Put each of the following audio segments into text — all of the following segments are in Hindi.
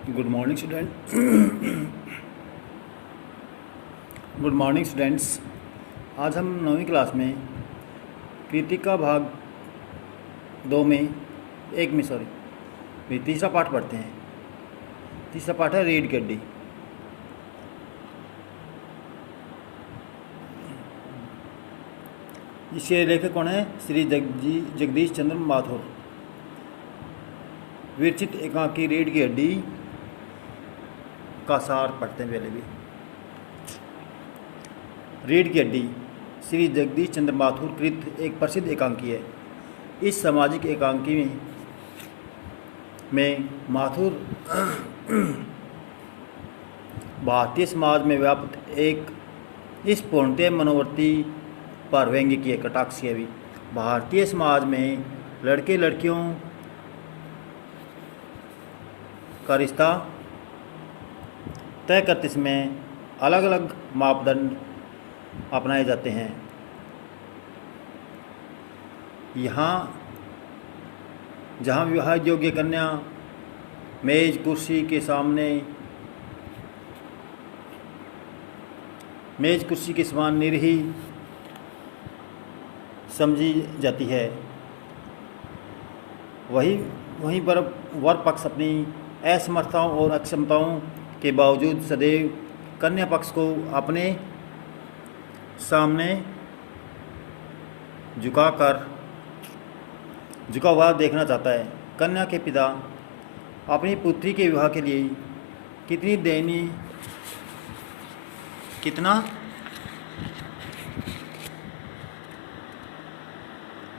Good morning student. Good morning students. आज हम 9वीं क्लास में कृतिका भाग 2 में तीसरा पाठ पढ़ते हैं। तीसरा पाठ है रीढ़ की हड्डी। इसके लेखक कौन है? श्री जगदीश चंद्र माथुर। विरचित एकांकी रीढ़ की हड्डी का सार पढ़ते हैं। पहले भी रीढ़ की हड्डी श्री जगदीश चंद्र माथुर कृत एक प्रसिद्ध एकांकी है। इस सामाजिक एकांकी में माथुर भारतीय समाज में व्याप्त एक इस पूर्णतः मनोवर्ती पर व्यंग्य की कटाक्ष भी भारतीय समाज में लड़के लड़कियों का रिश्ता तय करते समय अलग अलग मापदंड अपनाए जाते हैं। जहाँ विवाह योग्य कन्या मेज कुर्सी के समान निरीह समझी जाती है, वहीं पर वर पक्ष अपनी असमर्थताओं और अक्षमताओं के बावजूद सदैव कन्या पक्ष को अपने सामने झुका हुआ देखना चाहता है। कन्या के पिता अपनी पुत्री के विवाह के लिए कितना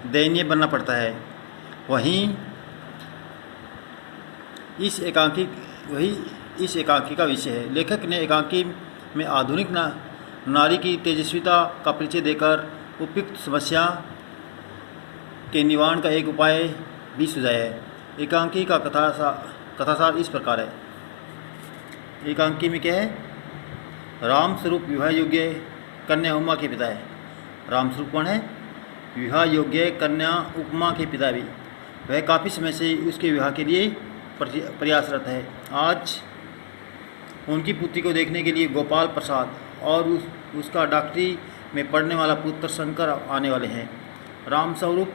दयनीय बनना पड़ता है। वहीं इस एकांकी का विषय है। लेखक ने एकांकी में आधुनिक नारी की तेजस्विता का परिचय देकर उपयुक्त समस्या के निवारण का एक उपाय भी सुझाया है। एकांकी का कथासार इस प्रकार है। एकांकी में क्या है? राम स्वरूप विवाह योग्य कन्या उमा के पिता है। राम स्वरूप कौन है? विवाह योग्य कन्या उपमा के पिता भी। वह काफ़ी समय से उसके विवाह के लिए प्रयासरत है। आज उनकी पुत्री को देखने के लिए गोपाल प्रसाद और उसका डॉक्टरी में पढ़ने वाला पुत्र शंकर आने वाले हैं। राम स्वरूप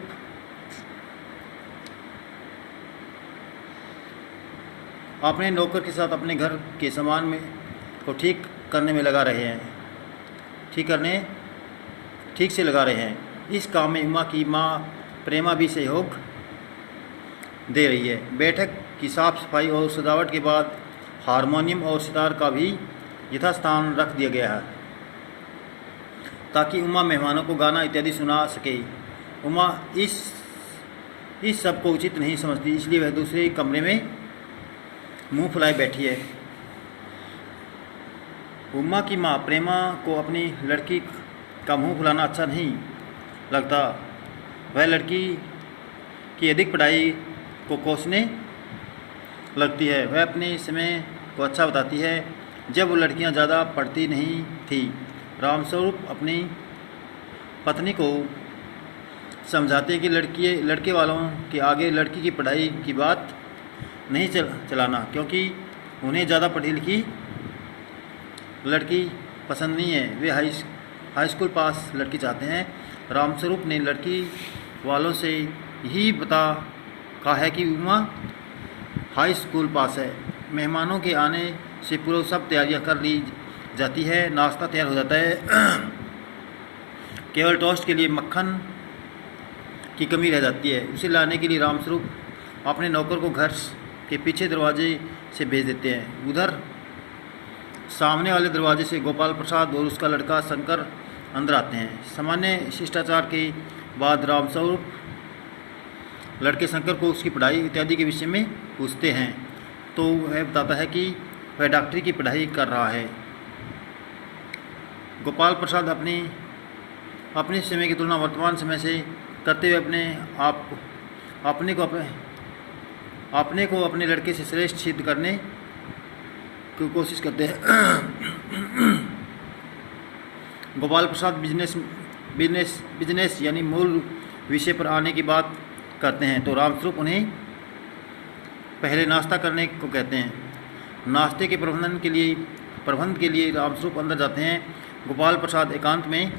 अपने नौकर के साथ अपने घर के सामान को ठीक से लगा रहे हैं। इस काम में उमा की माँ प्रेमा भी सहयोग दे रही है। बैठक की साफ सफाई और सजावट के बाद हारमोनियम और सितार का भी यथास्थान रख दिया गया है ताकि उमा मेहमानों को गाना इत्यादि सुना सके। उमा इस सब को उचित नहीं समझती, इसलिए वह दूसरे कमरे में मुंह फुलाए बैठी है। उमा की माँ प्रेमा को अपनी लड़की का मुंह फुलाना अच्छा नहीं लगता। वह लड़की की अधिक पढ़ाई को कोसने लगती है। वह अपने समय को अच्छा बताती है जब वो लड़कियां ज़्यादा पढ़ती नहीं थी। रामस्वरूप अपनी पत्नी को समझाते कि लड़के वालों के आगे लड़की की पढ़ाई की बात नहीं चलाना, क्योंकि उन्हें ज़्यादा पढ़ी लिखी लड़की पसंद नहीं है। वे हाई स्कूल पास लड़की चाहते हैं। रामस्वरूप ने लड़की वालों से यही कहा है कि उमा हाई स्कूल पास है। मेहमानों के आने से पूर्व सब तैयारियां कर ली जाती है। नाश्ता तैयार हो जाता है। केवल टोस्ट के लिए मक्खन की कमी रह जाती है। उसे लाने के लिए रामस्वरूप अपने नौकर को घर के पीछे दरवाजे से भेज देते हैं। उधर सामने वाले दरवाजे से गोपाल प्रसाद और उसका लड़का शंकर अंदर आते हैं। सामान्य शिष्टाचार के बाद रामस्वरूप लड़के शंकर को उसकी पढ़ाई इत्यादि के विषय में पूछते हैं, तो वह बताता है कि वह डॉक्टरी की पढ़ाई कर रहा है। गोपाल प्रसाद अपने समय की तुलना वर्तमान समय से करते हुए अपने को अपने लड़के से श्रेष्ठ सिद्ध करने की कोशिश करते हैं। गोपाल प्रसाद बिजनेस यानी मूल विषय पर आने की बात करते हैं, तो रामस्वरूप उन्हें पहले नाश्ता करने को कहते हैं। नाश्ते के प्रबंध के लिए रामस्वरूप अंदर जाते हैं। गोपाल प्रसाद एकांत में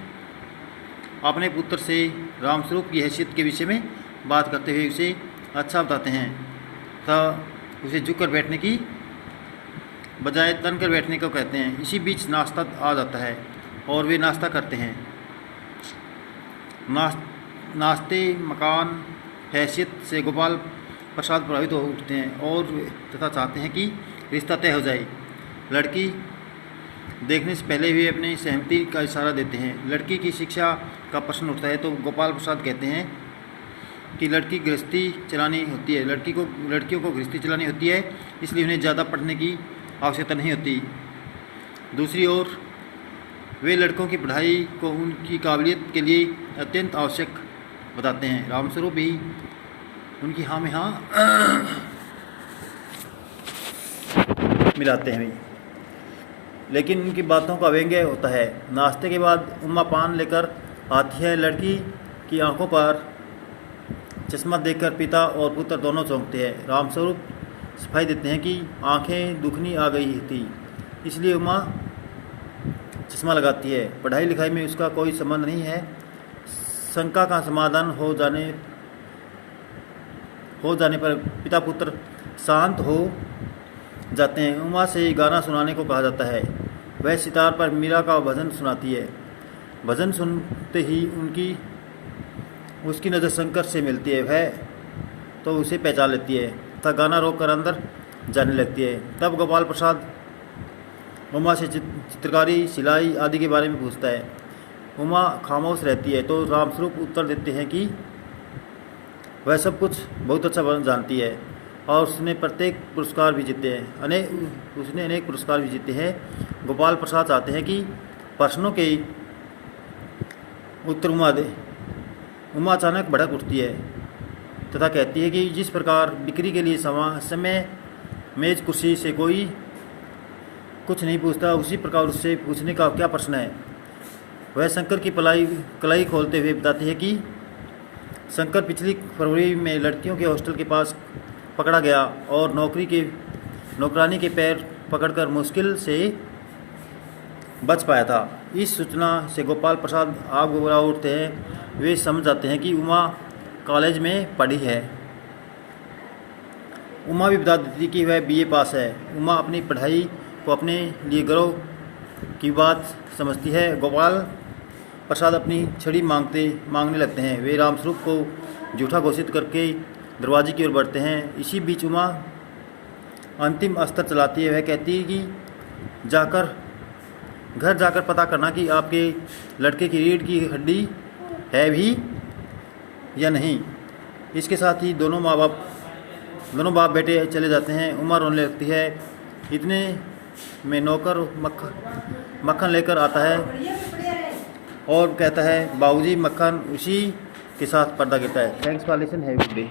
अपने पुत्र से रामस्वरूप की हैसियत के विषय में बात करते हुए उसे अच्छा बताते हैं तथा उसे झुक कर बैठने की बजाय तन कर बैठने को कहते हैं। इसी बीच नाश्ता आ जाता है और वे नाश्ता करते हैं। नाश्ते मकान हैसियत से गोपाल प्रसाद प्रभावित हो उठते हैं और तथा चाहते हैं कि रिश्ता तय हो जाए। लड़की देखने से पहले वे अपनी सहमति का इशारा देते हैं। लड़की की शिक्षा का प्रश्न उठता है तो गोपाल प्रसाद कहते हैं कि लड़की गृहस्थी चलानी होती है, लड़कियों को गृहस्थी चलानी होती है, इसलिए उन्हें ज़्यादा पढ़ने की आवश्यकता नहीं होती। दूसरी ओर वे लड़कों की पढ़ाई को उनकी काबिलियत के लिए अत्यंत आवश्यक बताते हैं। रामस्वरूप भी उनकी हाँ में हाँ मिलाते हैं, लेकिन उनकी बातों का व्यंग्य होता है। नाश्ते के बाद उमा पान लेकर आती है। लड़की की आंखों पर चश्मा देखकर पिता और पुत्र दोनों चौंकते हैं। रामस्वरूप सफाई देते हैं कि आंखें दुखनी आ गई थी, इसलिए उमा चश्मा लगाती है। पढ़ाई लिखाई में उसका कोई संबंध नहीं है। शंका का समाधान हो जाने पर पिता पुत्र शांत हो जाते हैं। उमा से गाना सुनाने को कहा जाता है। वह सितार पर मीरा का भजन सुनाती है। भजन सुनते ही उसकी नज़र शंकर से मिलती है। वह तो उसे पहचान लेती है तथा गाना रोककर अंदर जाने लगती है। तब गोपाल प्रसाद उमा से चित्रकारी, सिलाई आदि के बारे में पूछता है। उमा खामोश रहती है तो रामस्वरूप उत्तर देते हैं कि वह सब कुछ बहुत अच्छा जानती है और उसने अनेक पुरस्कार भी जीते हैं। गोपाल प्रसाद चाहते हैं कि प्रश्नों के उत्तर उमा दे। उमा अचानक भड़क उठती है तथा कहती है कि जिस प्रकार बिक्री के लिए समय मेज कुर्सी से कोई कुछ नहीं पूछता, उसी प्रकार उससे पूछने का क्या प्रश्न है। वह शंकर की कलाई खोलते हुए बताती है कि शंकर पिछली फरवरी में लड़कियों के हॉस्टल के पास पकड़ा गया और नौकरानी के पैर पकड़कर मुश्किल से बच पाया था। इस सूचना से गोपाल प्रसाद आग बबूला उठते हैं। वे समझ जाते हैं कि उमा कॉलेज में पढ़ी है। उमा भी बता देती है कि वह BA पास है। उमा अपनी पढ़ाई को अपने लिए गर्व की बात समझती है। गोपाल प्रसाद अपनी छड़ी मांगने लगते हैं। वे रामस्वरूप को झूठा घोषित करके दरवाजे की ओर बढ़ते हैं। इसी बीच उमा अंतिम अस्त्र चलाती है। वह कहती है कि घर जाकर पता करना कि आपके लड़के की रीढ़ की हड्डी है भी या नहीं। इसके साथ ही दोनों बाप बेटे चले जाते हैं। उमा रोने लगती है। इतने में नौकर मक्खन लेकर आता है और कहता है बाबूजी मक्खन। उसी के साथ पर्दा गिरता है। Thanks for listen, have a good day.